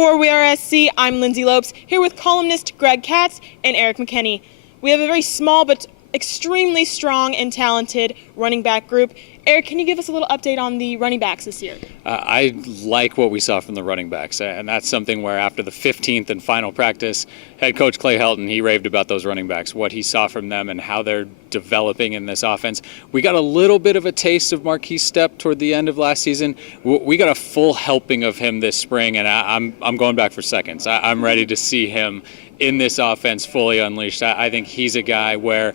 For WeAreSC, I'm Lyndsey Lopes, here with columnist Katz and Erik McKinney. We have a very small but extremely strong and talented running back group. Erik, can you give us a little update on the running backs this year? I like what we saw from the running backs, and that's something where after the 15th and final practice, head coach Clay Helton, he raved about those running backs, what he saw from them and how they're developing in this offense. We got a little bit of a taste of Marquise Stepp toward the end of last season. We got a full helping of him this spring, and I'm going back for seconds. I'm ready to see him in this offense fully unleashed. I think he's a guy where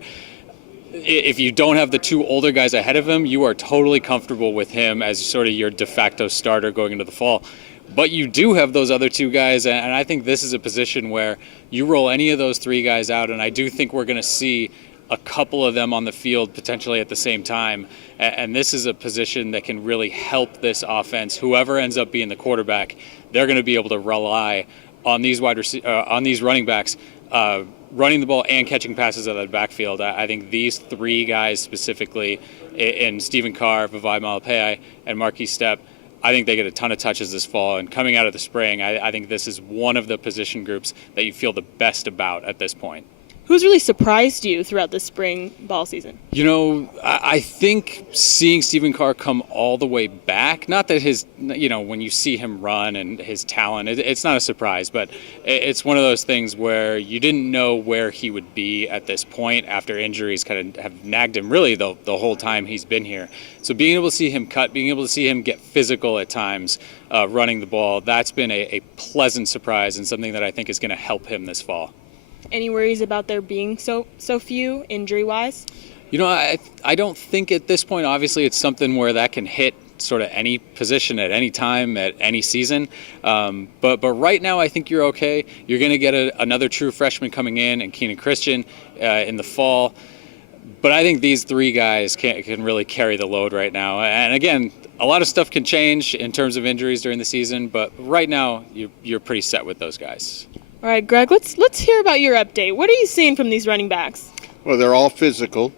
if you don't have the two older guys ahead of him, you are totally comfortable with him as sort of your de facto starter going into the fall. But you do have those other two guys, and I think this is a position where you roll any of those three guys out, and I do think we're going to see a couple of them on the field potentially at the same time. And this is a position that can really help this offense. Whoever ends up being the quarterback, they're going to be able to rely on these running backs running the ball and catching passes out of the backfield. I think these three guys specifically, in Stephen Carr, Vavae Malepeai, and Marquise Stepp, I think they get a ton of touches this fall. And coming out of the spring, I think this is one of the position groups that you feel the best about at this point. Who's really surprised you throughout the spring ball season? You know, I think seeing Stephen Carr come all the way back, not that when you see him run and his talent, it's not a surprise, but it's one of those things where you didn't know where he would be at this point after injuries kind of have nagged him really the whole time he's been here. So being able to see him cut, being able to see him get physical at times, running the ball, that's been a pleasant surprise and something that I think is going to help him this fall. Any worries about there being so few injury-wise? You know, I don't think at this point, obviously, it's something where that can hit sort of any position at any time, at any season. But right now, I think you're okay. You're going to get another true freshman coming in, and Keenan Christian in the fall. But I think these three guys can really carry the load right now. And again, a lot of stuff can change in terms of injuries during the season, but right now, you're pretty set with those guys. All right, Greg, let's hear about your update. What are you seeing from these running backs? Well, they're all physical.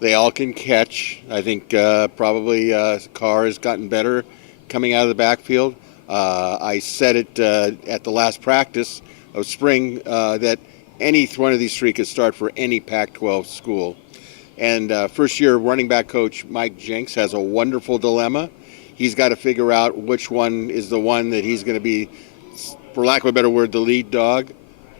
They all can catch. I think probably Carr has gotten better coming out of the backfield. I said it at the last practice of spring that any one of these three could start for any Pac-12 school. And first-year running back coach Mike Jenks has a wonderful dilemma. He's got to figure out which one is the one that he's going to be, for lack of a better word, the lead dog.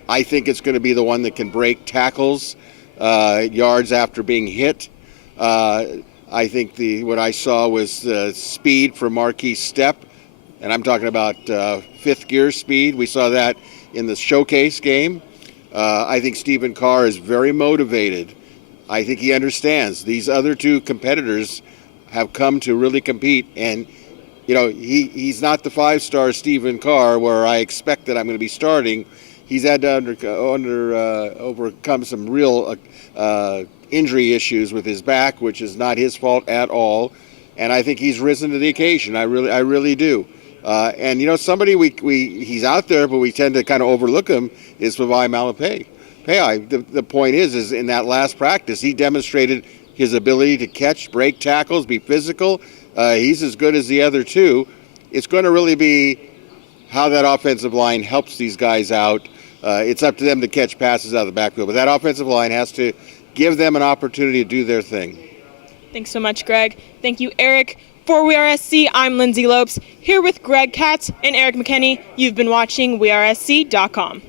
I think it's going to be the one that can break tackles, yards after being hit. I think what I saw was the speed for Marquise Stepp, and I'm talking about fifth gear speed. We saw that in the showcase game. I think Stephen Carr is very motivated. I think he understands these other two competitors have come to really compete, and you know, he's not the five-star Stephen Carr where I expect that I'm going to be starting. He's had to overcome some real injury issues with his back, which is not his fault at all. And I think he's risen to the occasion. I really do. And you know, somebody he's out there, but we tend to kind of overlook him is Vavae Malepeai. The point is in that last practice, he demonstrated his ability to catch, break tackles, be physical. He's as good as the other two. It's going to really be how that offensive line helps these guys out. It's up to them to catch passes out of the backfield, but that offensive line has to give them an opportunity to do their thing. Thanks so much, Greg. Thank you, Erik. For WeAreSC, I'm Lyndsey Lopes, here with Katz and Erik McKinney. You've been watching WeAreSC.com.